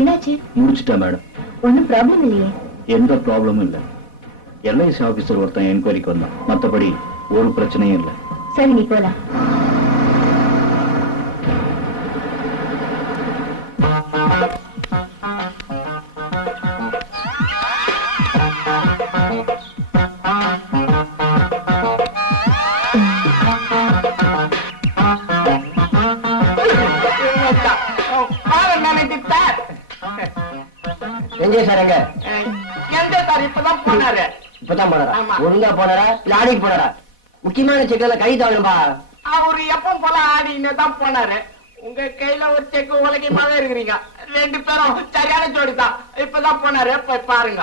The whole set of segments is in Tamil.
என்னாச்சு? முடிச்சிட்டேன் மேடம். ஒன்னும் ப்ராப்ளம் இல்லையே? எந்த ப்ராப்ளமும் இல்ல. எல்ஐசி ஆபீசர் ஒருத்தன் என்கொயரிக்கு வந்தான். மத்தபடி ஒரு பிரச்சனையும் இல்ல. சரி, நீ போலாம். எங்கே சார்? எங்க எந்த சார்? இப்பதான் போனாரு. இப்பதான் போனாரா? ஒழுங்கா போனாரா இல்ல ஆடிக்கு போனாரா? முக்கியமான செக்ல கை தாழும்பா. அவரு எப்ப போல ஆடின்னு தான் போனாரு. உங்க கையில ஒரு செக் உலகமாவே இருக்கிறீங்க. ரெண்டு பேரும் சரியான ஜோடி தான். இப்பதான் போனாரு, போய் பாருங்க.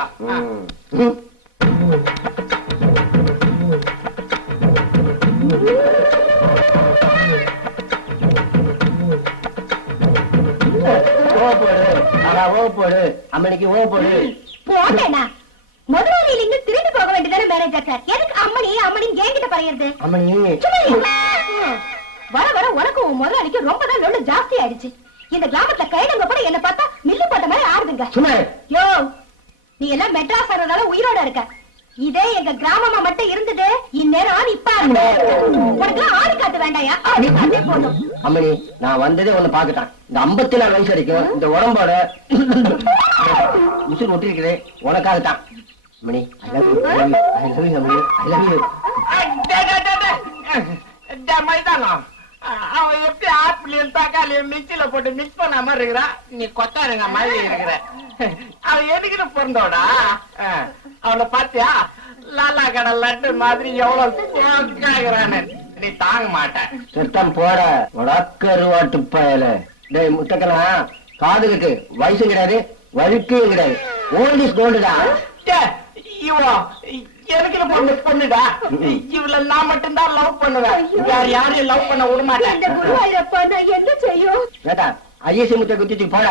போடு அம்மனிக்கு ஓ போடு. போட்டேனா? முதலாளியில இருந்து திரும்பி போக வேண்டியதானே மேனேஜர் சார்? எதுக்கு அம்மனி அம்மனி என்கிட்ட பறையிறது? அம்மனி வர வர உனக்கும் முதலாளிக்கு ரொம்ப தான் லொல்லு ஜாஸ்தி ஆயிடுச்சு. இந்த கிராமத்துல கைடங்க கூட என்ன பார்த்தா மில்லு போட்ட மாதிரி ஆடுதுங்க. யோ, நீ எல்லாம் மெட்ராஸ் ஆனதால உயிரோட இருக்க. இதே எங்க கிராமமா மட்டும் இருந்தது இந்நேரம் இப்ப உனக்கு ஆடு காத்து வேண்டாயா? ஆடு காத்தே போதும். அம்மனி, நான் வந்ததே ஒண்ணு பாக்கட்டான். இந்த 54 வயசு வரைக்கும் இந்த உடம்போட உசுர் ஒட்டிருக்குது உனக்காகத்தான். அம்மனி, I love you, Ammani, I love you. மைதானம் அவன் எப்படி ஆப்பிளையும் தக்காளியும் மிக்சியில போட்டு மிக்ஸ் பண்ண மாதிரி இருக்கிறான். நீ கொத்தாருங்க மாதிரி இருக்கிற. அவன் எதுக்குன்னு பிறந்தோடா? அவனை பாத்தியா? லாலா கடை லட்டு மாதிரி எவ்வளவு சோக்காகிறான்னு. நீ தாங்க மாட்டேன். சுத்தம் போற உடக்கருவாட்டு பயல. டேய் முத்தக்கலாம், காதுக்கு வயசு கிடையாது, வழுக்கையும் கிடையாது. ஓல்ட் இஸ் கோல்டுடா. எனக்கு பொண்ணுடா. இவள நான் மட்டும்தான் லவ் பண்ணுவேன். யாரையும் லவ் பண்ண விட மாட்டேன். என்ன செய்யும்? கேட்டா ஐயசி முத்த குத்திட்டு போட.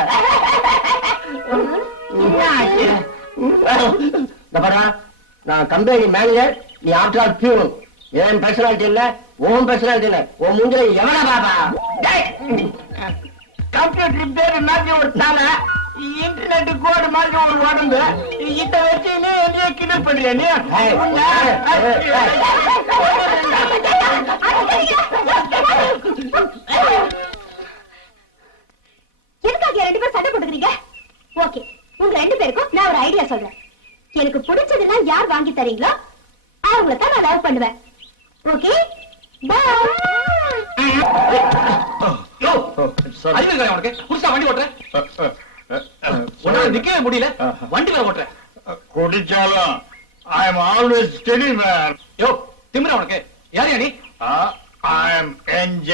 நான் கம்பெனி மேனேஜர், நீ ஆஃப்டர் ஆல் பியூன். என் பர்சனாலிட்டி இல்ல, உன் பர்சனாலிட்டி இல்ல. உன் முந்திர எவனா பாபா? கம்ப்யூட்டர் பேரு மாதிரி ஒரு தலை, இன்டர்நெட் கோடு மாதிரி ஒரு உடம்பு. இத வச்சு நீ என்னைய கிண்டல் பண்றியா? நீ எதுக்காக ரெண்டு பேரும் சண்டை போட்டுக்கிறீங்க? ஓகே, உங்க ரெண்டு பேருக்கும் நான் ஒரு ஐடியா சொல்றேன். எனக்கு பிடிச்சதெல்லாம் யார் வாங்கி தரீங்களோ அவங்கள தான் நான் லவ் பண்ணுவேன். ஓகே, நிக்கவே முடியல, வண்டி வர ஓட்டுற. குடிச்சாலும் I am always steady man. யோ, திமிரா உனக்கு? யாரையா நீ? I am NJ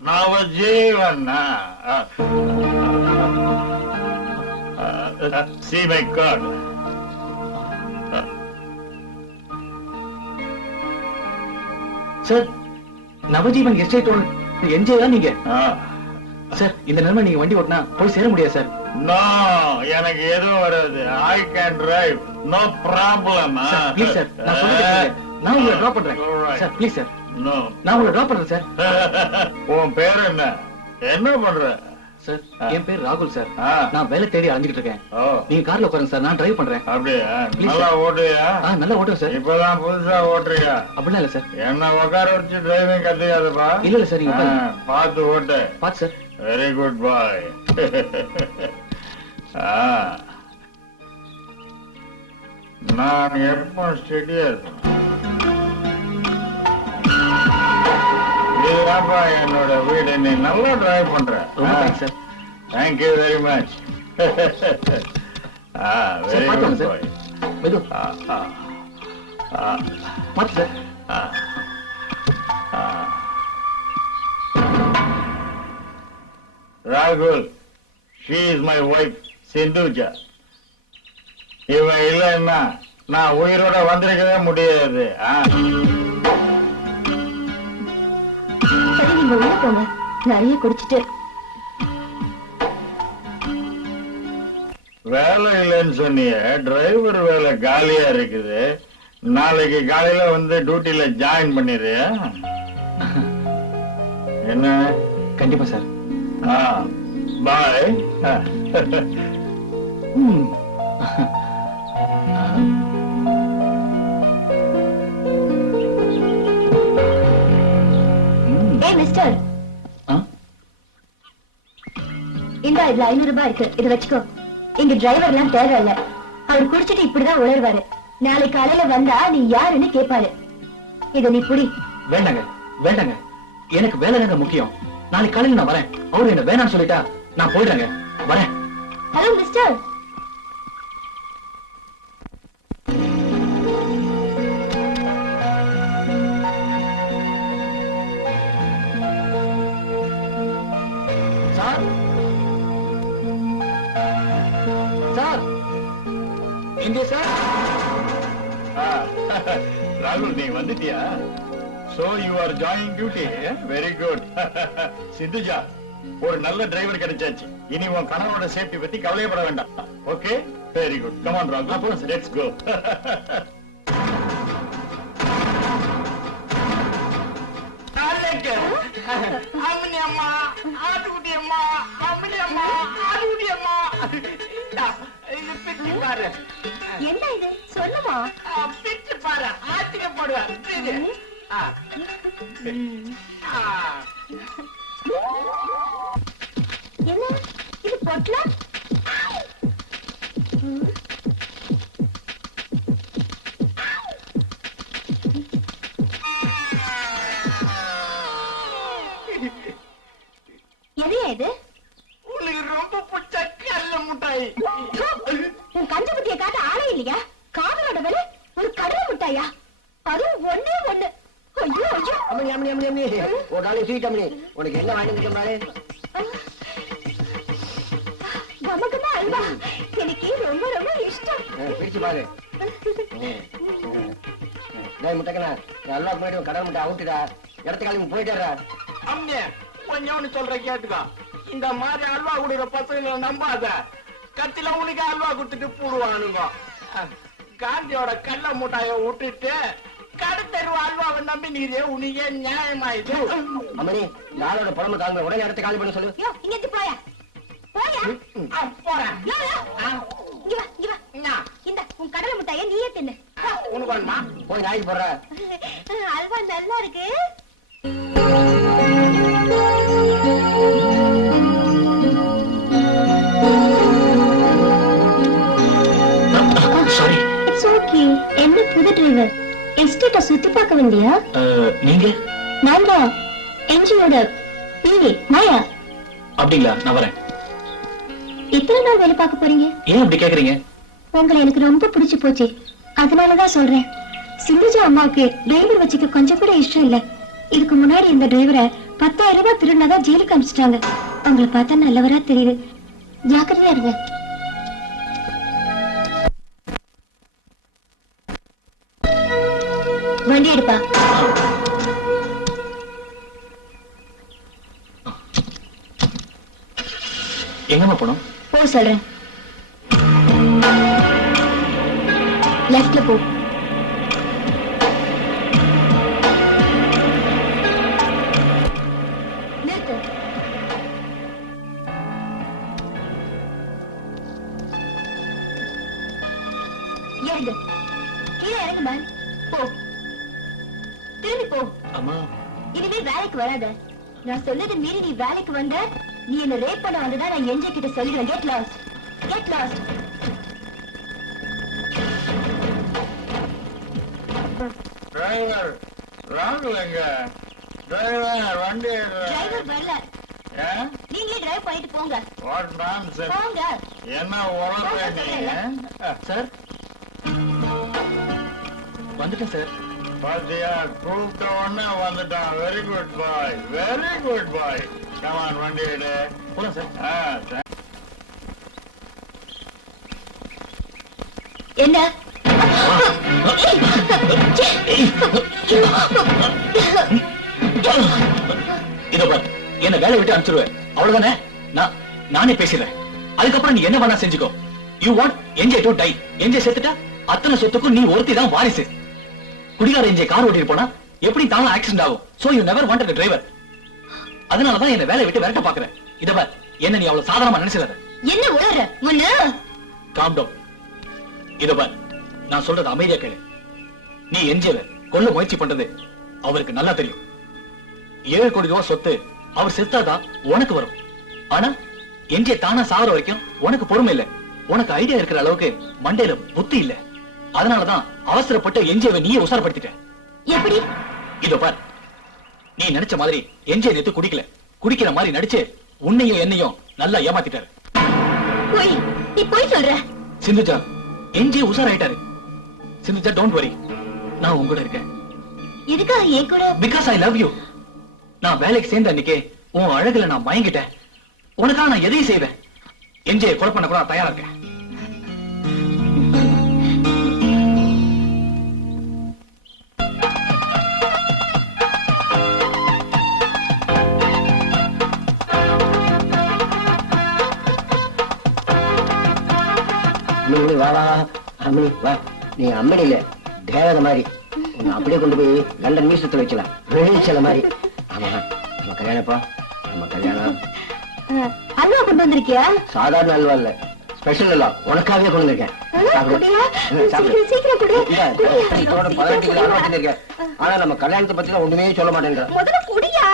Navajeevan. See my card. Sir, Navjivan estate NJ தான் நீங்க? சார், இந்த நிலைமை நீங்க வண்டி ஓட்டினா போய் சேர முடியாது சார். No, எனக்கு எதுவும் வராது. I can drive, no problem. Please sir, நான் சொல்றேன். நான் உங்களை டிராப் பண்றேன் சார். Please sir, No. நான் உங்களை டிராப் பண்றேன் சார். உன் பேர் என்ன? என்ன பண்ற? சார், என் பேர் ராகுல் சார். நான் வேலை தேடி அலைஞ்சிட்டு இருக்கேன். நீங்க கார்ல உட்காருங்க சார், நான் டிரைவ் பண்றேன். அப்படியா? நல்லா ஓட்டுறியா? நல்லா ஓட்டுவேன் சார். இப்பதான் புதுசா ஓட்டுறியா? அப்படிலாம் இல்ல சார். என்ன உட்கார வச்சு டிரைவிங் கத்துக்காதப்பா. இல்ல சார், நீங்க பார்த்து ஓட்டு. பாத்து சார். வெரி குட் பாய். நான் எப்போ ஸ்டெடியா இருக்கேன். இதுதான்ப்பா என்னோட வீடு. நீ நல்லா டிரைவ் பண்ற. Sir, thank you very much. Very good boy. பாத்து sir. Rahul, she is my wife, Sindhuja. இவ இல்லைன்னா நான் உயிரோட வந்திருக்கவே முடியாது. சரி, நீங்க உள்ள போங்க. நிறைய குடிச்சிட்டு. வேலை இல்லைன்னு சொன்னிய, டிரைவர் வேலை காலியா இருக்குது. நாளைக்கு காலையில வந்து டியூட்டில ஜாயின் பண்ணிடுறியா? என்ன? கண்டிப்பா சார். பாய். ஏய் மிஸ்டர், இந்த இதுல 500 ரூபாய் இருக்கு, இதை வச்சுக்கோ. இங்க டிரைவர் எல்லாம் தேவையில்ல, அவர் குடிச்சிட்டு இப்படிதான் உளருவாரு. நாளை காலையில வந்தா நீ யாருன்னு கேட்பாரு. இத நீ புடி. வேண்டாங்க வேண்டாங்க, எனக்கு வேலை தாங்க முக்கியம். நாளைக்கு காலையில நான் வரேன். அவரு என்ன வேணாம்னு சொல்லிட்டா நான் போயிடுறேங்க, வரேன். ஹலோ மிஸ்டர், சார் சார், இங்கே சார். ராகுல், நீ வந்துட்டியா? So you are joining duty. Very good. Sindhuja, ஒரு நல்ல டிரைவர் கிடைச்சாச்சு. இனி உன் கணவரோட சேஃப்டி பத்தி கவலைப்பட வேண்டாம். Okay, very good. Come on ராகுல், போலாம் சார். Let's go. அம்மனி அம்மா, ஆட்டுக்குட்டி அம்மா, அம்மனி அம்மா, ஆட்டுக்குட்டி அம்மா. இது பிச்சு பாரு. என்ன இது சொல்லுமா? பிச்சு பாரு, ஆச்சரியப்படுவேன். என்ன இது பொட்டலா? எதையா இது? உனக்கு ரொம்ப பிடிச்ச கல்ல முட்டாய். உன் கஞ்ச புத்திய காட்ட ஆளே இல்லையா? காதலோட வேலை ஒரு கடலை முட்டாயா? அதுவும் ஒண்ணே ஒண்ணு. ஐயோ ஐயோ. அம்மணி அம்மணி அம்மணி அம்மணி, ஒரு நாளைக்கு ஸ்வீட் அம்மணி. உனக்கு என்ன வாங்கி கொடுக்கறாரு? கமகமா அல்வா எனக்கு ரொம்ப ரொம்ப இஷ்டம். பிரிச்சு பாரு. டேய் முட்டக்கனா, அல்வா போயிட்டு கடை முட்டை அவுட்டுடா. இடத்த காலி போயிட்டாரா? அம்மே, கொஞ்சம் சொல்ற கேட்டுக்கோ. இந்த மாதிரி அல்வா கொடுக்குற பசங்களை நம்பாத. கத்தில உனக்கு அல்வா கொடுத்துட்டு போடுவானுங்க. காந்தியோட கள்ள முட்டாய விட்டுட்டு கடத்தரு அல்வாவை நம்பி நீரே உனக்கே நியாயமாயிது. அம்மணி, யாரோட புறம்பு தாங்க, உடனே இடத்த காலி பண்ண சொல்லு. யோ இங்க இருந்து போயா போயா. போறேன். யோ யோ இங்க வா இங்க வா. என்ன? இந்த உன் கடலை முட்டாயை நீயே தின்னு. உனக்கு வேணுமா? போய் நாய்க்கு போடுற. அல்வா நல்லா இருக்கு. சாரி. It's okay. என்ன புது டிரைவர்? எஸ்டேட்டை சுத்தி பார்க்க வேண்டியா? நீங்க நான் தான் என்ஜிஓட பிஏ மாயா. அப்படிங்களா? நான் வரேன். எத்தனை நாள் வேலை பார்க்க போறீங்க? ஏன் அப்படி கேக்குறீங்க? உங்களை எனக்கு ரொம்ப பிடிச்சு போச்சு, அதனாலதான் சொல்றேன். சிந்துஜா அம்மாவுக்கு டிரைவர் வச்சுக்க கொஞ்சம் கூட இஷ்டம் இல்ல. இதுக்கு முன்னாடி இந்த டிரைவரை 10,000 ரூபாய் திருடினதா ஜெயிலுக்கு அனுப்பிச்சிட்டாங்க. உங்களை பார்த்தா நல்லவரா தெரியுது, ஜாக்கிரதையா இருங்க. வண்டி எடுப்பா. எங்கம்மா போனோம்? போ சொல்றேன். லெஃப்ட்ல போ. நிறுத்து. இறங்கு. கீழே இறங்கு மேன். போ. திரும்பி போ. அம்மா, இனிமே வேலைக்கு வராத. நான் சொன்னது மீறி நீ வேலைக்கு வந்த, நீ என்ன ரேப் பண்ண வந்ததா நான் என்ஜே கிட்ட சொல்லிடுவேன். Get lost, get lost. Driver ராகுல் எங்க? டிரைவர் வண்டி டிரைவர் வரல, ஏன்? நீங்களே டிரைவ் பண்ணிட்டு போங்க. What nonsense. போங்க. என்ன உளறே நீ? சார் வந்துட்டேன் சார். பாத்தியா, கூப்பிட்ட உடனே வந்துட்டான். வெரி குட் பாய், வெரி குட் பாய். கமான், வண்டி எடு. போலாம் சார். என்ன? இதோ பாரு, என்ன வேலை விட்டு அனுப்பிச்சிருவேன், அவ்வளவுதானே? நானே பேசிடுறேன். அதுக்கப்புறம் நீ என்ன வேணா செஞ்சுக்கோ. You want enjoy to die. Enjoy செத்துட்டா அத்தனை சொத்துக்கும் நீ ஒருத்தி தான் வாரிசு. குடிகார என்ஜாய் கார் ஓட்டிட்டு போனா எப்படி தானும் ஆக்சிடென்ட் ஆகும். So you never wanted a driver. அதனாலதான் என்ன வேலை விட்டு விரட்ட பாக்குறேன். இத பார், என்ன நீ அவ்வளவு சாதாரணமா நினைச்சிடாத. என்ன உளற முன்ன? Calm down. இதோ பார், நான் சொல்றது அமைதியா கேளு. நீ என்ஜில கொல்ல முயற்சி பண்றது அவருக்கு நல்லா தெரியும். 7 கோடி ரூபாய் சொத்து அவர் செத்தாதான் உனக்கு வரும். ஆனா என்ஜே தானா சாகுற வரைக்கும் உனக்கு பொறுமை இல்ல. உனக்கு ஐடியா இருக்கிற அளவுக்கு மண்டையில புத்தி இல்ல. அதனாலதான் அவசரப்பட்டு என்ஜேவை நீயே உசாரப்படுத்திட்ட. எப்படி? இதோ பார், நீ நினைச்ச மாதிரி என்ஜே நேத்து குடிக்கல. குடிக்கிற மாதிரி நடிச்சு உன்னையும் என்னையும் நல்லா ஏமாத்திட்டாரு. போய் நீ போய் சொல்ற. சிந்துஜா, என்ஜே உசாராயிட்டாரு. சிந்துஜா, டோன்ட் வரி, நான் உங்க கூட இருக்கேன். எதுக்காக என் கூட? Because I love you. நான் வேலைக்கு சேர்ந்த அன்னைக்கே உன் அழகுல நான் மயங்கிட்டேன். உனக்காக நான் எதையும் செய்வேன். என்ஜே கொலை பண்ண கூட நான் தயாரா இருக்கேன். அம்மணி வா வா அம்மணி வா. நீ அம்மணி இல்ல, தேவதை மாதிரி. உன்னை அப்படியே கொண்டு போய் லண்டன் மியூசியத்துல வைக்கலாம், வெளிச்சல மாதிரி. ஆமா, நம்ம கல்யாணப்பா, நம்ம கல்யாணம். அல்வா கொண்டு வந்திருக்கியா? சாதாரண அல்வா இல்ல, ஸ்பெஷல் அல்வா. உனக்காகவே கொண்டு வந்திருக்கேன். சீக்கிரம் கொடு. ஆனா நம்ம கல்யாணத்தை பத்தி ஒண்ணுமே சொல்ல மாட்டேங்கிற. முதல்ல குடியா.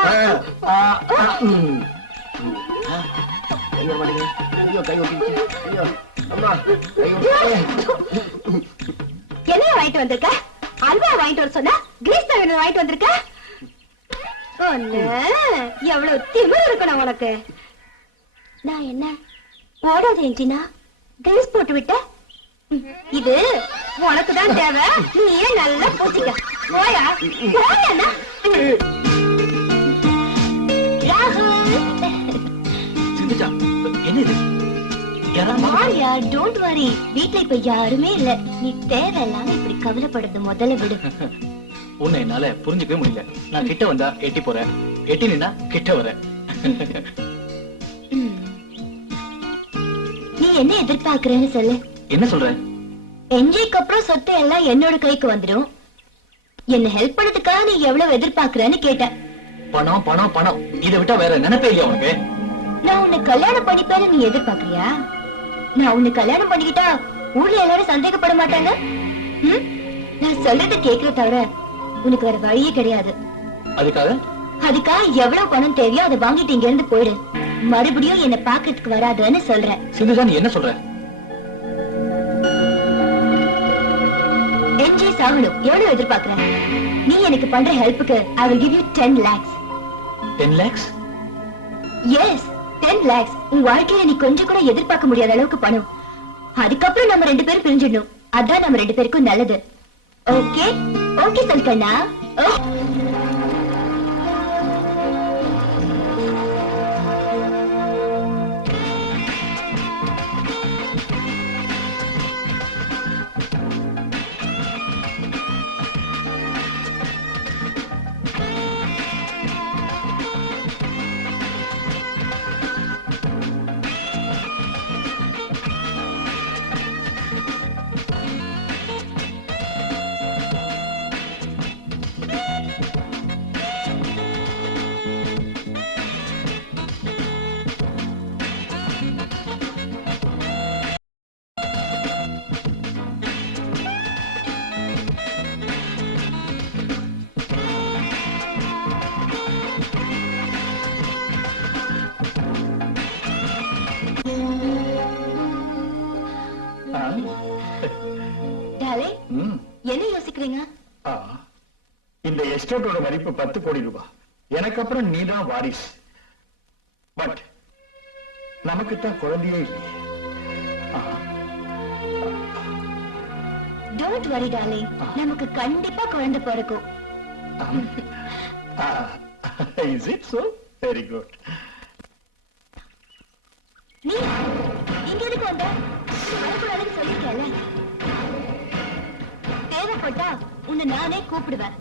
ஐயோ கை ஒட்டிச்சு. ஐயோ அம்மா, என்ன வாங்கிட்டு வந்திருக்க? அல்வா வாங்கிட்டு வர சொன்னா கிரீஸ் தவிர வாங்கிட்டு வந்திருக்க. எவ்வளவு திமிரு இருக்கணும் உனக்கு. நான் என்ன ஓடாத என்ஜினா கிரீஸ் போட்டு விட்ட? இது உனக்கு தான் தேவை. நீயே நல்லா பூச்சிக்க. போயா போயா. ராகுல், சிந்துஜா, என்ன இது? Don't worry. வீட்ல இப்ப யாருமே இல்ல. நீ தேவையில்லாம இப்படி கவலைப்படுறது முதல்ல விடு. உன்னை என்னால புரிஞ்சுக்கவே முடியல. நான் கிட்ட வந்தா எட்டி போறேன், எட்டி நின்னா கிட்ட வர. நீ என்ன எதிர்பார்க்கறேன்னு சொல்லு. என்ன சொல்ற? என்ஜிக்கு அப்புறம் சொத்து எல்லாம் என்னோட கைக்கு வந்துடும். என்ன ஹெல்ப் பண்ணதுக்காக நீ எவ்வளவு எதிர்பார்க்கறேன்னு கேட்டேன். பணம் பணம் பணம், இதை விட்டா வேற நினைப்பே இல்லையா உனக்கு? நான் உன்னை கல்யாணம் பண்ணிப்பேன்னு நீ எதிர்பார்க்கறியா? நான் உன்னை கல்யாணம் பண்ணிக்கிட்டா ஊர்ல எல்லாரும் சந்தேகப்பட மாட்டாங்க? நான் சொல்றத கேட்கற தவிர உனக்கு வேற வழியே கிடையாது. அதுக்காக எவ்வளவு பணம் தேவையோ அதை வாங்கிட்டு இங்க இருந்து போயிடு. மறுபடியும் என்ன பாக்கிறதுக்கு வராதுன்னு சொல்றேன். சிந்துஜா, நீ என்ன சொல்ற? என்ஜே சாகணும் எவ்வளவு எதிர்பார்க்கற? நீ எனக்கு பண்ற ஹெல்ப்புக்கு I will give you 10 lakhs. 10 lakhs? Yes, 10 lakhs. உன் வாழ்க்கையில நீ கொஞ்சம் கூட எதிர்பார்க்க முடியாத அளவுக்கு பணம். அதுக்கப்புறம் நம்ம 2 பேரும் பிரிஞ்சிடணும். அதான் நம்ம 2 பேருக்கும் நல்லது. ஓகே ஓகே சொல்கண்ணா. என்ன யோசிக்கிறீங்க? இந்த எஸ்டேட்டோட மதிப்பு 10 கோடி ரூபாய். எனக்கு அப்புறம் நீதான் வாரிசு. பட் நமக்கு தான் குழந்தையே இல்லையே. Don't worry darling, நமக்கு கண்டிப்பா குழந்தை பிறக்கும். Is it so? Very good. நீ இங்க எதுக்கு வந்த? வரக்கூடாதுன்னு சொல்லிருக்கேன்ல. தேவைப்பட்டா உன்னை நானே கூப்பிடுவேன்.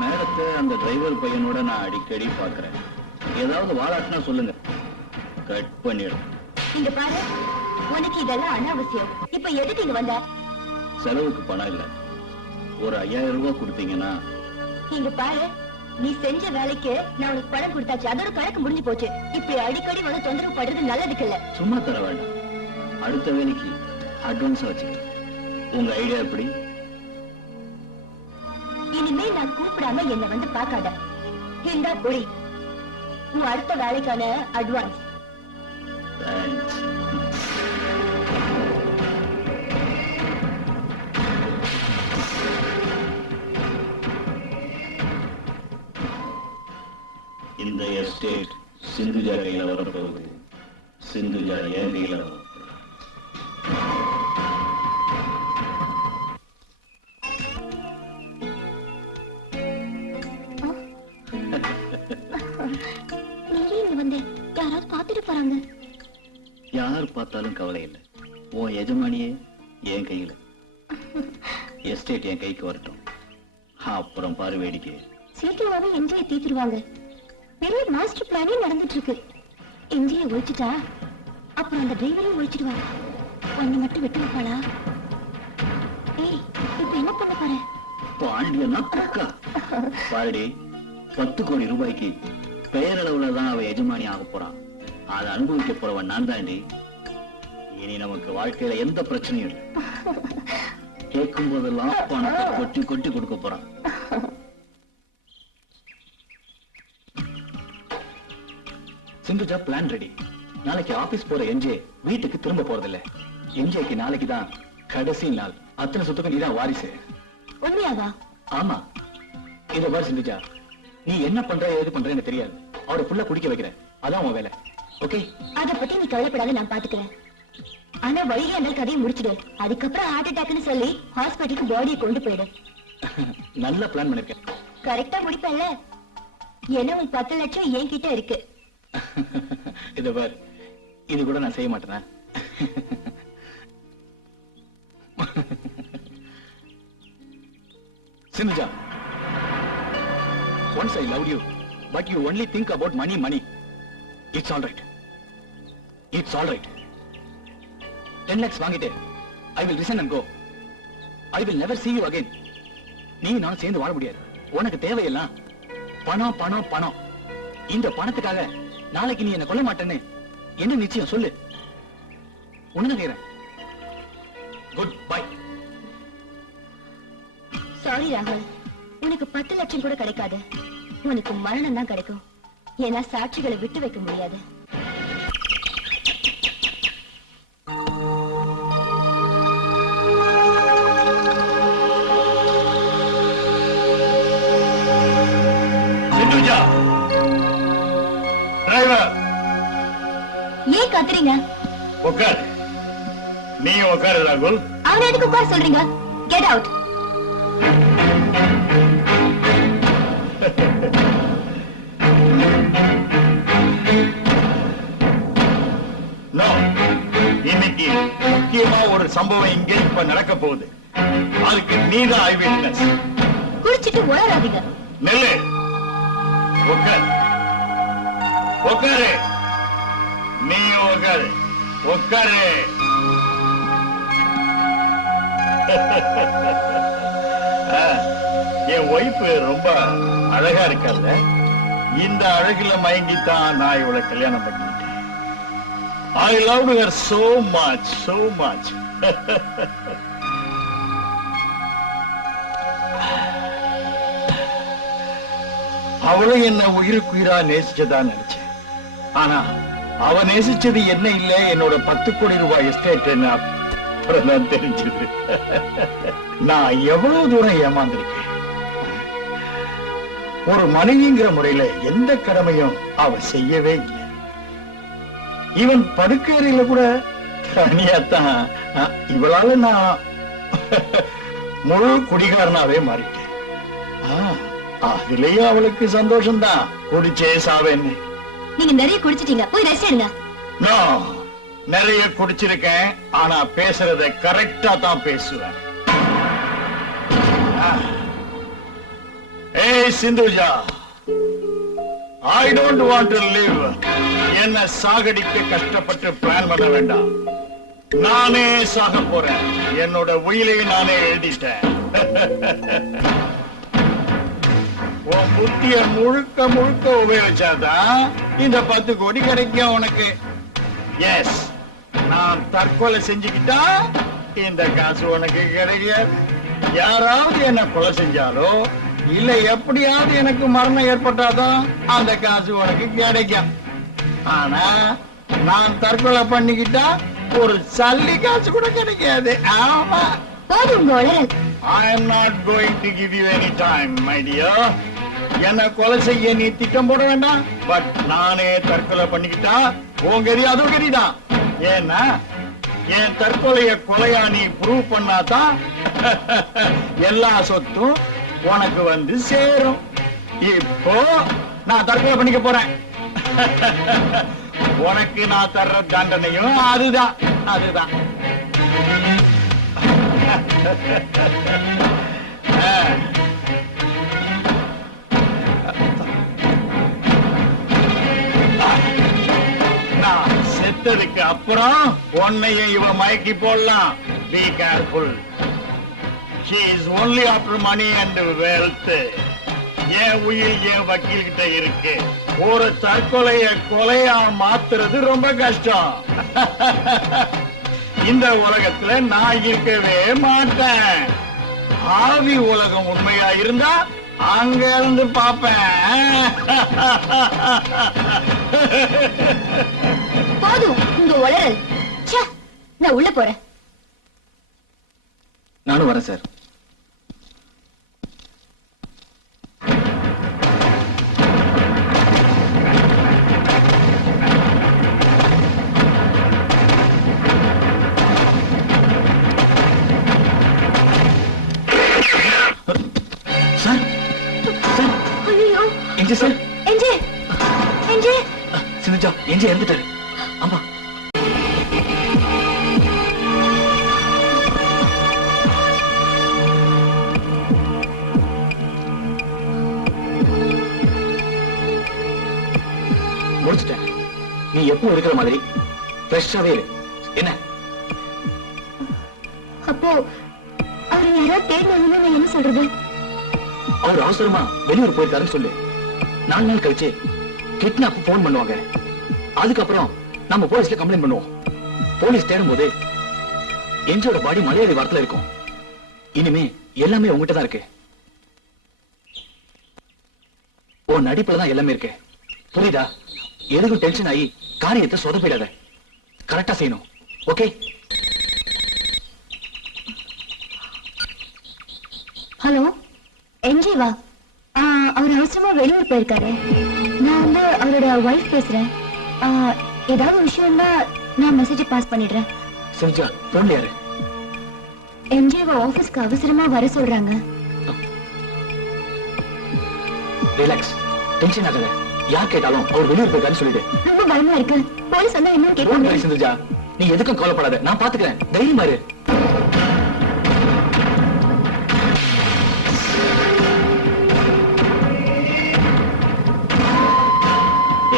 மேடத்தை அந்த டிரைவர் பையனோட நான் அடிக்கடி பாக்குறேன். ஏதாவது வாலாட்டினா சொல்லுங்க, கட் பண்ணிடுறேன். இங்க பாரு, உனக்கு இதெல்லாம் அனாவசியம். இப்ப எதுக்கு இங்க வந்த? செலவுக்கு பணம் இல்ல. ஒரு 5000 ரூபாய் கொடுத்தீங்கன்னா. இங்க பாரு, நீ செஞ்ச வேலைக்கு நான் உனக்கு பணம் கொடுத்தாச்சு, அதோட கணக்கு முடிஞ்சு போச்சு. இப்படி அடிக்கடி வந்து தொந்தரவு படுறது நல்லதுக்கு இல்ல. சும்மா தர வேண்டாம், அடுத்த வேலைக்கு அட்வான்ஸா வச்சு. உங்க ஐடியா எப்படி? இனிமே நான் கூப்பிடாம என்ன வந்து பார்க்காத. இந்தா புடி உன் அடுத்த வேலைக்கான அட்வான்ஸ். Thanks. இந்த எஸ்டேட் சிந்துஜா கையில வரப்போகுது. சிந்துஜா என் கையில வரப்போகுது. நீயே இங்க வந்து யாராவது பாத்துட்டு போறாங்க. யார் பார்த்தாலும் கவலை இல்லை, உன் எஜமானியே என் கையில. எஸ்டேட் என் கைக்கு வரட்டும், அப்புறம் பாரு வேடிக்கை. சீக்கிரமாவே என்ஜியை தீத்துருவாங்க. பெரிய மாஸ்டர் பிளானே நடந்துட்டு இருக்கு. என்ஜியை ஒழிச்சுட்டா அப்புறம் அந்த டிரைவரையும் ஒழிச்சிடுவாங்க. ஒண்ணு மட்டும் விட்டு வைப்பாளா? ஏய், இப்ப என்ன பண்ண போற? பாண்டியனா பக்கா பாருடி. 10 கோடி ரூபாய்க்கு பெயரளவுலதான் அவ எஜமானி ஆக போறான். அதை அனுபவிக்க போறவன் நான் தாண்டி. இனி நமக்கு வாழ்க்கையில எந்த பிரச்சனையும் இல்லை. கேட்கும் போதெல்லாம் பணத்தை கொட்டி கொட்டி கொடுக்க போறான். Sindhuja plan ready. நாளைக்கு ஆபீஸ் போற என்ஜே வீட்டுக்கு திரும்ப போறதில்ல. என்ஜேக்கு நாளைக்கு தான் கடைசி நாள். அத்தனை சொத்துக்கு நீதான் வாரிசு. உண்மையாவா? ஆமா. இத பாரு சிந்துஜா, நீ என்ன பண்ற ஏது பண்ற எனக்கு தெரியாது. அவரை புள்ள குடிக்க வைக்கிற, அதான் உன் வேலை. ஓகே? அத பத்தி நீ கவலைப்படாத, நான் பாத்துக்கிறேன். ஆனா வழியே அந்த கதையை முடிச்சிடு. அதுக்கப்புறம் ஹார்ட் அட்டாக்னு சொல்லி ஹாஸ்பிட்டலுக்கு பாடியை கொண்டு போயிடு. நல்ல பிளான் பண்ணிருக்கேன். கரெக்டா முடிப்பேன்ல? ஏன்னா உன் 10 லட்சம் என்கிட்ட இருக்கு. இத பாரு, இது கூட நான் செய்ய மாட்டேனா? Sindhuja, once I loved you, but you only think about money, money. It's all right. It's all right. 10 lakhs வாங்கிட்டு I will resign and go. I will never see you again. நீ நான் சேர்ந்து வாழ முடியாது. உனக்கு தேவையெல்லாம் பணம் பணம் பணம். இந்த பணத்துக்காக நாளைக்கு நீ என்ன கொல்ல மாட்டேன்னு என்ன நிச்சயம் சொல்லு. உன்ன கேக்குறேன். Good bye. சாரி ராகுல், உனக்கு 10 லட்சம் கூட கிடைக்காது. உனக்கு மரணம் தான் கிடைக்கும். ஏன்னா சாட்சிகளை விட்டு வைக்க முடியாது. சிந்துஜா, டிரைவர் ஏன் கத்துறீங்க? உட்கார். நீ உட்காரு ராகுல். அவனை எதுக்கு உட்கார சொல்றீங்க? Get out. No. இன்னைக்கு முக்கியமா ஒரு சம்பவம் இங்கே இப்ப நடக்க போகுது. அதுக்கு நீதான் ஐ விட்னஸ். குடிச்சிட்டு உளறாதீங்க. நெல்லு. உட்கார். உட்காரு. நீ உட்காரு. உட்காரு. என் ஒய்ஃப் ரொம்ப அழகா இருக்கல்ல, இந்த அழகுல மயங்கித்தான் நான் இவளை கல்யாணம் பண்ணிட்டேன். I loved her so much, so much. அவளும் என்ன உயிருக்குயிரா நேசிச்சதா நினைச்சேன். ஆனா அவ நேசிச்சது என்ன இல்ல, என்னோட 10 கோடி ரூபாய் எஸ்டேட் அப்புறம் தெரிஞ்சது. நான் எவ்வளவு தூரம் ஏமாந்திருக்கேன். ஒரு மனைவிங்கிற முறையில எந்த கடமையும் அவ செய்யவே இல்லை. இவன் படுக்கையறையில கூட தனியாத்தான். இவளால நான் முழு குடிகாரனாவே மாறிட்டேன். அதுலயும் அவளுக்கு சந்தோஷம்தான். குடிச்சே சாவேன்னு. நீங்க நிறைய குடிச்சிட்டீங்க, போய் ரெஸ்ட் எடுங்க. நோ, நிறைய குடிச்சிருக்கேன். ஆனா பேசுறத கரெக்டா தான் பேசுவேன். ஏய் Sindhuja, I don't want to live. என்ன சாகடிக்க கஷ்டப்பட்டு பிளான் பண்ண வேண்டாம். நானே சாக போறேன். என்னோட உயிரை நானே எழுதிட்டேன். உன் புத்திய முழுக்க முழுக்க உபயோகிச்சாதான் இந்த 10 கோடி கிடைக்கும் உனக்கு. எஸ், நான் தற்கொலை செஞ்சுக்கிட்டா இந்த காசு உனக்கு கிடைக்காது. யாராவது என்ன கொலை செஞ்சாலோ இல்ல எப்படியாவது எனக்கு மரணம் ஏற்பட்டாதான் அந்த காசு உனக்கு கிடைக்கும். ஆனா நான் தற்கொலை பண்ணிக்கிட்டா ஒரு சல்லி காசு கூட கிடைக்காது. ஆமா, I am not going to give you any time, my dear. என்ன கொலை செய்ய நீ திட்டம் போட வேண்டாம். பட் நானே தற்கொலை பண்ணிக்கிட்டா உன் கறி அதுவும் கறிதான். ஏன்னா என் தற்கொலைய கொலையா நீ ப்ரூவ் பண்ணாதான் எல்லா சொத்தும் உனக்கு வந்து சேரும். இப்போ நான் தற்கொலை பண்ணிக்க போறேன். உனக்கு நான் தர்ற தண்டனையும் அதுதான். நான் செத்ததுக்கு அப்புறம் உன்னையும் இவ மயக்கி போடலாம். Be careful. She is only after money and wealth. என் உயிர் என் வக்கீல் கிட்ட இருக்கு. ஒரு தற்கொலைய கொலையா மாத்துறது ரொம்ப கஷ்டம். இந்த உலகத்துல நான் இருக்கவே மாட்டேன். ஆவி உலகம் உண்மையா இருந்தா அங்க இருந்து பாப்பேன். போதும் உங்க உளறல். நான் உள்ள போறேன். நானும் வரேன் சார். சார் சிந்துஜா எஞ்சி இறந்துட்டாரு. ஆமா, முடிச்சுட்டேன். நீ எப்பவும் இருக்கிற மாதிரி ஃப்ரெஷ்ஷாவே இரு. என்ன அப்போ அவர் யாராவது தேடினா நான் என்ன சொல்றது? அவர் அவசரமா வெளியூர் போயிருக்காருன்னு சொல்லு. 4 நாள் கழிச்சு கிட்னாப் போன் பண்ணுவாங்க. அதுக்கப்புறம் நம்ம போலீஸ்ல கம்ப்ளைண்ட் பண்ணுவோம். போலீஸ் தேடும் போது எஞ்சோட பாடி மலையாளி வாரத்துல இருக்கும். இனிமே எல்லாமே உங்ககிட்ட தான் இருக்கு. உன் நடிப்புல தான் எல்லாமே இருக்கு. புரியுதா? எதுக்கும் டென்ஷன் ஆகி காரியத்தை சொதப்பிடாத. கரெக்டா செய்யணும். ஓகே? ஹலோ, என்ஜிவா? அவர் அவசரமா வெளியூர் போயிருக்காரு. நான் வந்து அவரோட வைஃப் பேசுறேன். ஏதாவது விஷயம்னா நான் மெசேஜ் பாஸ் பண்ணிடுறேன். சிந்துஜா, போன்ல யாரு? என்ஜிவா ஆபீஸ்க்கு அவசரமா வர சொல்றாங்க. ரிலாக்ஸ், டென்ஷன் ஆகாத. யார் கேட்டாலும் அவர் வெளியூர் போயிருக்காருன்னு சொல்லிடு. ரொம்ப பயமா இருக்கு. போலீஸ் வந்தா என்ன கேட்பாங்க? சிந்துஜா, நீ எதுக்கும் கவலைப்படாத. நான் பாத்துக்கிறேன். தைரியமா இரு.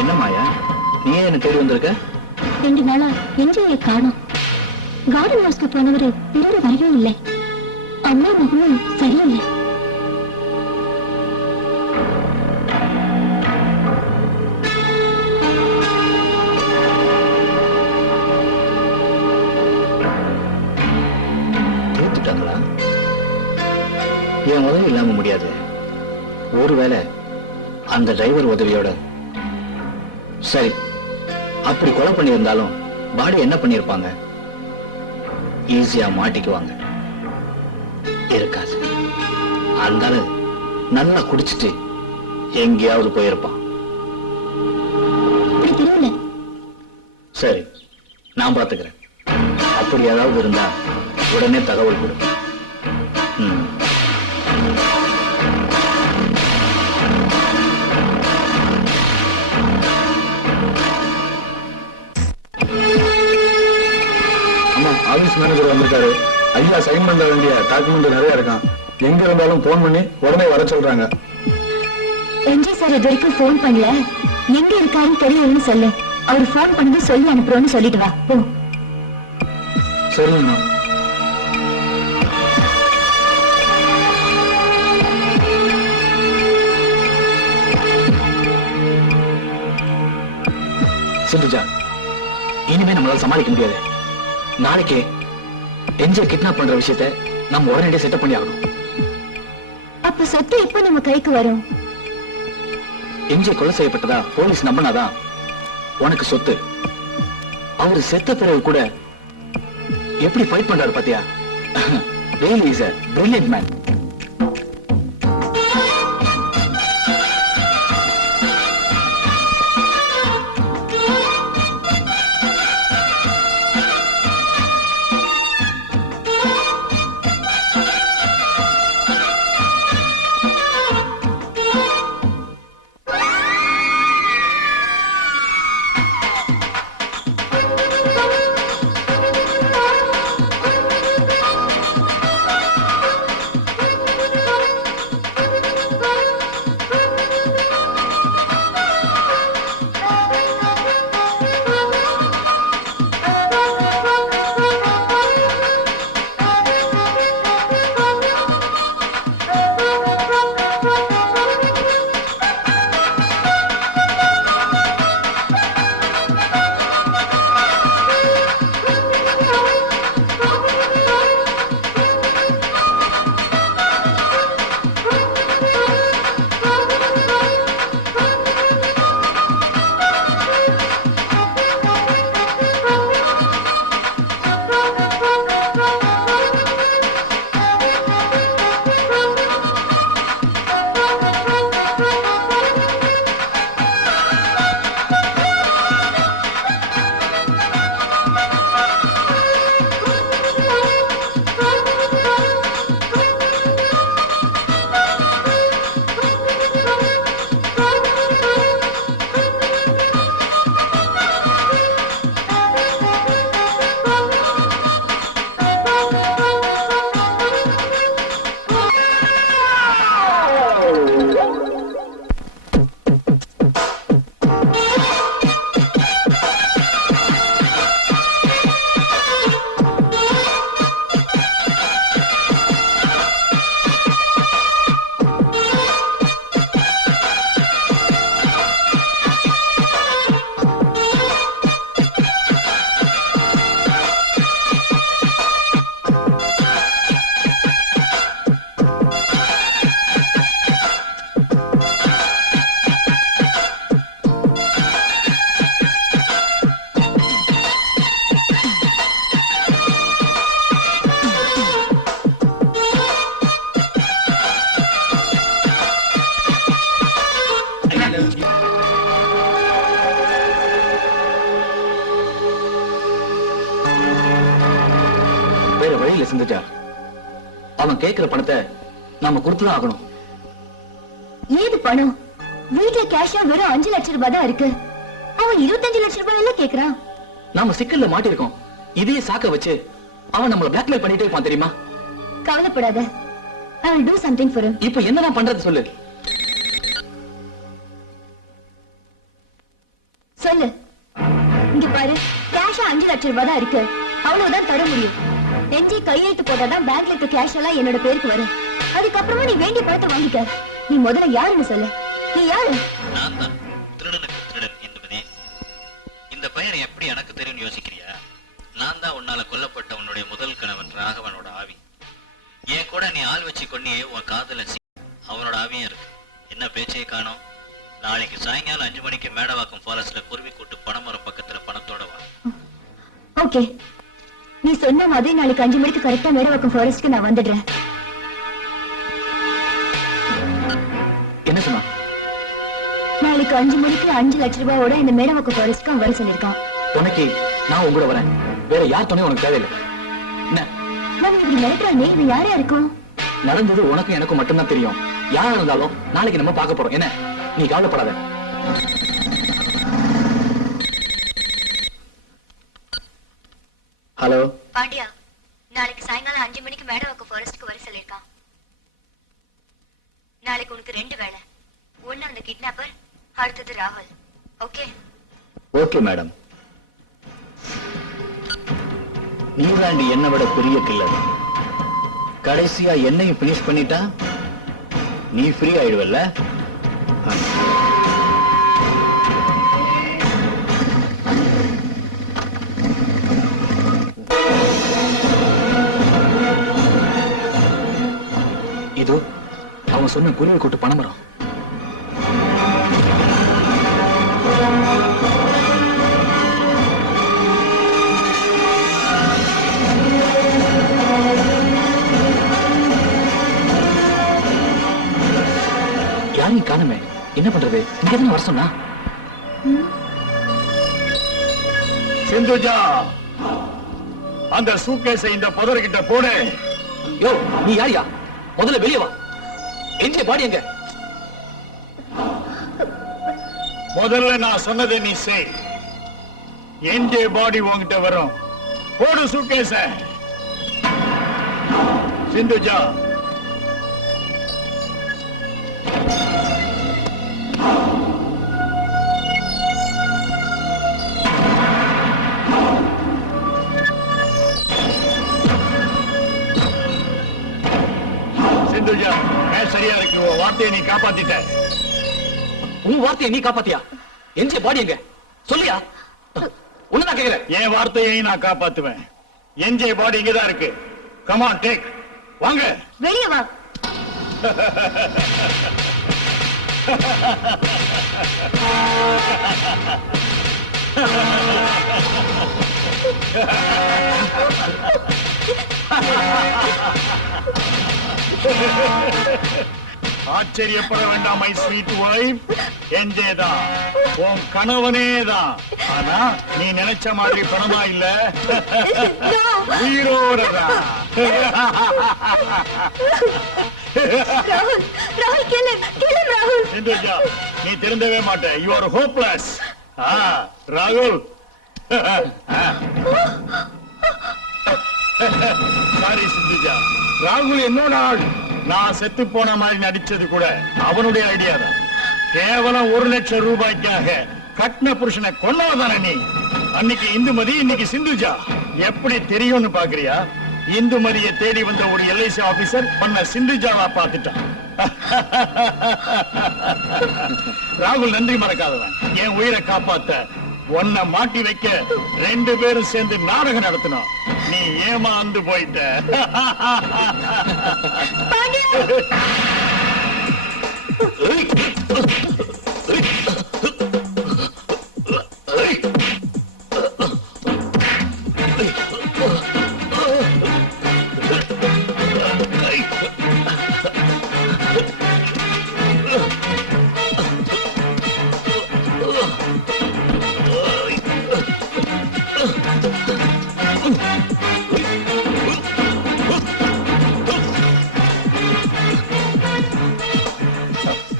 என்ன மாயா, நீ என்ன தேடி வந்திருக்க? 2 நாளா என்ஜியை காணோம். கார்டன் ஹவுஸ்க்கு போனவரு திரும்ப வரவே இல்லை. அம்மா முகமும் சரியில்லை. ஏத்துட்டாங்களா? என் உதவி இல்லாம முடியாது. ஒருவேளை அந்த டிரைவர் உதவியோட. சரி, அப்படி கொலை பண்ணியிருந்தாலும் பாடி என்ன பண்ணிருப்பாங்க? ஈஸியா மாட்டிக்குவாங்க. இருக்காது. அதனால நல்லா குடிச்சிட்டு எங்கேயாவது போயிருப்பான். சரி, நான் பாத்துக்கிறேன். அப்படி ஏதாவது இருந்தா உடனே தகவல் கொடு. ஆபீஸ் மேனேஜர் வந்திருக்காரு. ஐயா சைன் பண்ண வேண்டிய டாக்குமெண்ட் நிறைய இருக்கான். எங்க இருந்தாலும் போன் பண்ணி உடனே வர சொல்றாங்க. என்ஜி சார் இது வரைக்கும் போன் பண்ணல. எங்க இருக்காருன்னு தெரியலன்னு சொல்லு. அவர் போன் பண்ணி சொல்லி அனுப்புறோம்னு சொல்லிட்டு வா. போ. சரிங்கண்ணா. சிந்துஜா, இனிமே நம்மளால சமாளிக்க முடியாது. நாளைக்கே என்ஜே கிட்னாப் பண்ற விஷயத்தை நம்ம உடனடியே செட்டப் பண்ணி ஆகணும். அப்ப சொத்து இப்ப நம்ம கைக்கு வரும். என்ஜே கொலை செய்யப்பட்டதா போலீஸ் நம்பினாதான் உனக்கு சொத்து. அவரு செத்த பிறகு கூட எப்படி ஃபைட் பண்றாரு பாத்தியா? really is a brilliant man. வேற வழியில சிந்துஜா, அவன் கேட்கிற பணத்தை நாம கொடுத்துதான் ஆகணும். ஏது பணம்? வீட்டுல கேஷா வெறும் 5 லட்சம் ரூபாய் தான் இருக்கு. அவன் 25 லட்சம் ரூபாய் எல்லாம் கேக்குறான். நாம சிக்கல்ல மாட்டிருக்கோம். இதே சாக்க வச்சு அவன் நம்மள பிளாக்மெயில் பண்ணிட்டே இருப்பான் தெரியுமா? கவலைப்படாத, I will do something for him. இப்ப என்னதான் பண்றது சொல்லு. சொல்லு. இங்க பாரு, கேஷா 5 லட்சம் ரூபாய் தான் இருக்கு. அவ்வளவுதான் தர முடியும். நெஞ்சி கையெழுத்து போட்டாதான் பேங்க்ல இருக்க கேஷ் எல்லாம் என்னோட பேருக்கு வரும். அதுக்கப்புறமா நீ வேண்டிய பணத்தை வாங்கிக்க. நீ முதல்ல யாருன்னு சொல்லு. நீ யாரு? நான் தான் திருடனுக்கு திருடன் என்பதே. இந்த பையனை எப்படி எனக்கு தெரியும் யோசிக்கிறியா? நான் தான் உன்னால கொல்லப்பட்ட உன்னுடைய முதல் கணவன் ராகவனோட ஆவி. என் கூட நீ ஆள் வச்சு கொன்னியே உன் காதல அவனோட ஆவியும் இருக்கு. என்ன பேச்சையே காணோம். நாளைக்கு சாயங்காலம் 5 மணிக்கு மேடவாக்கம் ஃபாரஸ்ட்ல குருவி கூட்டு பனைமரம் பக்கத்துல பணத்தோட வா. ஓகே, நீ சொன்ன மாதிரி நாளைக்கு 5 மணிக்கு கரெக்டா மேடவாக்கம் ஃபாரஸ்ட்க்கு நான் வந்துடுறேன். என்ன சொன்னா? நாளைக்கு 5 மணிக்கு 5 லட்சம் ரூபாயோட இந்த மேடவாக்கம் ஃபாரஸ்ட்க்கு அவன் வர சொல்லிருக்கான். உனக்கு நான் உங்களோட வரேன். வேற யார் துணையும் உனக்கு தேவையில்லை. என்ன நான் இப்படி நினைக்கிறானே, இது யாரா இருக்கும்? நடந்தது உனக்கும் எனக்கும் மட்டும்தான் தெரியும். யாரா இருந்தாலும் நாளைக்கு நம்ம பார்க்க போறோம். என்ன, நீ கவலைப்படாத. ஹலோ பாண்டியா, நாளைக்கு சாயங்காலம் 5 மணிக்கு மேடவாக்கம் ஃபாரஸ்ட்க்கு வர சொல்லிருக்கான். நாளைக்கு உனக்கு 2 வேலை. ஒண்ணு அந்த கிட்னாப்பர், அடுத்தது ராகுல். ஓகே? Okay madam. நீதாண்டி என்னை விட பெரிய கில்லர். கடைசியா என்னையும் பினிஷ் பண்ணிட்டா நீ ஃப்ரீ ஆயிடுவல்ல? அவன் சொன்ன குருவி கூட்டு பணமரம். யாரையும் காணுமே, என்ன பண்றது? இங்க தானே வர சொன்னா. சிந்துஜா, அந்த சூட்கேஸை இந்த புதர்கிட்ட போடு. யோ, நீ யாரியா? முதல்ல வெளியே வா. எங்க பாடி எங்க? முதல்ல நான் சொன்னதை நீ செய். என்ஜே பாடி உன்கிட்ட வரும். போடு சூட்கேஸ. சிந்துஜா, சிந்துஜா, சரியா இருக்கு. உன் வார்த்தையை நீ காப்பாத்திட்ட. உன் வார்த்தையை நீ காப்பாத்தியா? எங்க பாடி எங்க? சொல்லியா? ஒண்ணுதான் கேக்குறேன். என் வார்த்தையை நான் காப்பாத்துவேன். என்ஜே பாடி இங்கதான் இருக்கு. Come on, take. வாங்க. வெளியே வா. ஆச்சரியப்பட வேண்டாம் மை ஸ்வீட் வைஃப். என்ஜே தான் உன் கணவனே தான். ஆனா நீ நினைச்ச மாதிரி பணமா இல்ல, உயிரோடதான். ராகுல், ராகுல் கேளு, கேளு ராகுல். சிந்துஜா, நீ திருந்தவே மாட்ட. You are hopeless. ராகுல், சாரி சிந்துஜா. ராகுல் என்னோட ஆள். நான் செத்து போன மாதிரி நடிச்சது கூட அவனுடைய ஐடியா தான். கேவலம் 1 லட்சம் ரூபாய்க்காக கட்ன புருஷனை கொன்னவதானே நீ. அன்னைக்கு இந்துமதி, இன்னைக்கு சிந்துஜா. எப்படி தெரியும்னு பாக்குறியா? இந்துமதியை தேடி வந்த ஒரு எல்ஐசி ஆபீசர் பண்ண சிந்துஜாவா பார்த்துட்டான். ராகுல் நன்றி மறக்காதவன். என் உயிரை காப்பாத்த உன்னை மாட்டி வைக்க 2 பேரும் சேர்ந்து நாடகம் நடத்தினோம். நீ ஏமாந்து போயிட்ட.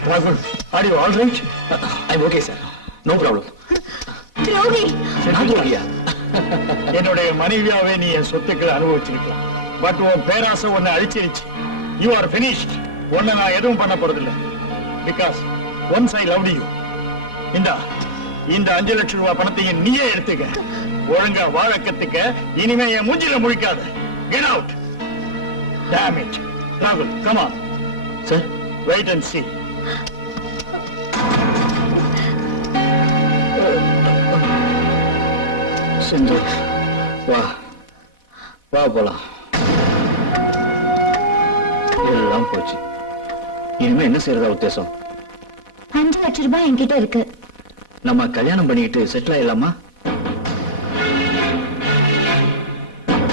Rahul, are you all right? I'm okay, sir. No problem. துரோகி. நான் துரோகியா? என்னுடைய மனைவியாவே நீ என் சொத்துக்களை அனுபவிச்சிருக்கலாம். பட் உன் பேராசை உன்னை அழிச்சிருச்சு. You are finished. உன்னை நான் எதுவும் பண்ண போறதில்லை. Because once I loved you. இந்த 5 லட்சம் ரூபாய் பணத்தையும் நீயே எடுத்துக்க. ஒழுங்கா வாழ கத்துக்க. இனிமே என் மூஞ்சில முழிக்காத. Get out. Damn it. Rahul, come on. Sir, wait and see. சிந்து, வா வா போலாம். எல்லாம் போச்சு. இனிமே என்ன செய்யறதா உத்தேசம்? 5 லட்சம் ரூபாய் என்கிட்ட இருக்கு. நம்ம கல்யாணம் பண்ணிக்கிட்டு செட்டில் ஆயிடலாமா?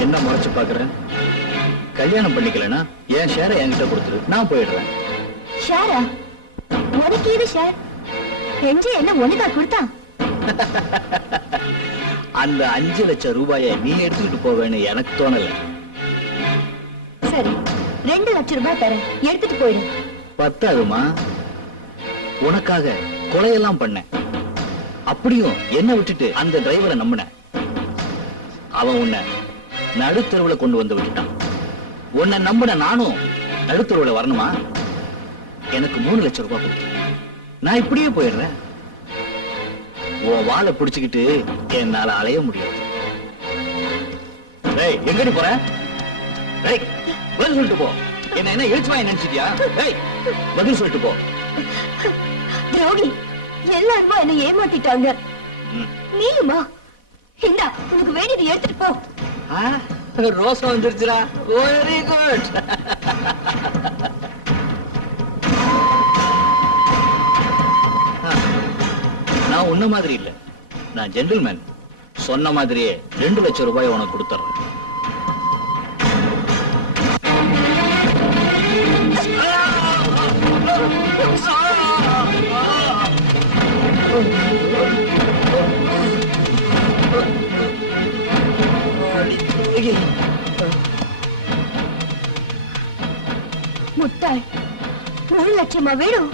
என்ன முறைச்சு பாக்குறேன்? கல்யாணம் பண்ணிக்கலனா என் ஷேரை என்கிட்ட கொடுத்துரு, நான் போயிடுறேன். ஷேரா? உனக்கு இது ஷேர்? என்ஜே என்ன ஒண்ணுதா கொடுத்தான்? அந்த 5 லட்சம் ரூபாயை நீ எடுத்துக்கிட்டு போவேன்னு எனக்கு தோணல. சரி, 2 லட்சம் ரூபாய் தரேன், எடுத்துட்டு போயிடு. பத்தாதுமா? உனக்காக கொலையெல்லாம் பண்ணேன். அப்படியும் என்ன விட்டுட்டு அந்த டிரைவரை நம்பின. அவன் உன்னை நடுத்தருவுல கொண்டு வந்து விட்டுட்டான். உன்னை நம்பின நானும் நடுத்தருவுல வரணுமா? எனக்கு 3 லட்சம் ரூபாய் கொடுத்து நான் இப்படியே போயிடுறேன். உன் வாழை பிடிச்சுக்கிட்டு என்னால அலைய முடியாது. டேய், எங்கடி போற? டேய், பதில் சொல்லிட்டு போ. என்ன இழுச்சுவாய் நினைச்சிட்டியா? டேய், பதில் சொல்லிட்டு போ. துரோகி, எல்லாரும் என்ன ஏமாத்திட்டாங்க. நீயுமா? இந்தா, உனக்கு வேண்டியது எடுத்துட்டு போ. ரோசா வந்துருச்சுடா. Very good. நான் உன்ன மாதிரி இல்ல, நான் ஜென்டில்மேன். சொன்ன மாதிரியே 2 லட்சம் ரூபாய் உனக்கு கொடுத்துறேன். முட்டாள், 3 லட்சமா வேணும்?